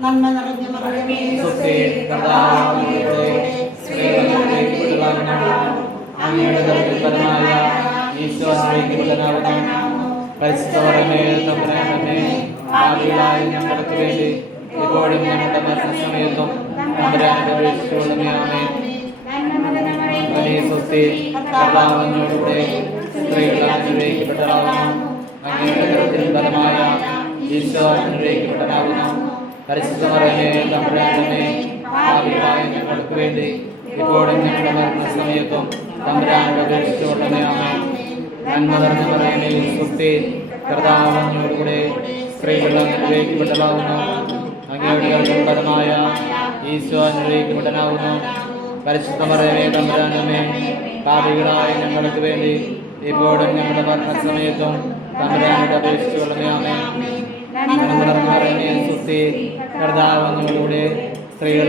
നന്മ നിറഞ്ഞ മറിയമേ സുസ്ഥി കർത്താവ് അങ്ങയുടെ സ്ത്രീകളിൽ അങ്ങയുടെ ഫലമായ ഈശോ അനുഗ്രഹിക്കപ്പെട്ടവനാകുന്നു. പരിശുദ്ധ മറിയമേ തമ്പുരാന്റെ പാപികളായ ഞങ്ങൾക്ക് വേണ്ടി ഇപ്പോഴും ഞങ്ങളുടെ മരണസമയത്തും തമ്പുരാനോട് അപേക്ഷിച്ചുകൊള്ളണമേ. ആമേൻ. സുസ്ഥി കർത്താവ് അങ്ങയോടുകൂടെ സ്ത്രീകൾ അനുഗ്രഹിക്കപ്പെട്ടവളാകുന്നു. അങ്ങയുടെ ഗർഭത്തിൻ ഫലമായ ഈശോ അനുഗ്രഹിക്കപ്പെട്ടവനാകുന്നു. പരിശുദ്ധ മറിയമേ തമ്പുരാന്റെ പാപികളായ ഞങ്ങൾക്ക് വേണ്ടി ഇപ്പോഴും ഞങ്ങളുടെ മരണസമയത്തും തമ്പുരാനോട് അപേക്ഷിച്ചുകൊള്ളണമേ. ആമേൻ. നന്മ നിറഞ്ഞ മറിയമേ സുസ്ഥി കർത്താവ് അങ്ങയോടുകൂടെ സ്ത്രീകൾ അനുഗ്രഹിക്കപ്പെട്ടവളാകുന്നു. അങ്ങയുടെ ഗർഭത്തിൻ ഫലമായ ഈശോ അനുഗ്രഹിക്കപ്പെട്ടവനാകുന്നു. പരിശുദ്ധ മറിയമേ തമ്പുരാന്റെ പാപികളായ ഞങ്ങൾക്ക് വേണ്ടി ഇപ്പോഴും ഞങ്ങളുടെ മരണസമയത്തും തമ്പുരാനോട് അപേക്ഷിച്ചുകൊള്ളണമേ. ആമേൻ. നന്മ നിറഞ്ഞ മറിയമേ സുസ്ഥി കർത്താവ് അങ്ങയോടുകൂടെ സ്ത്രീകൾ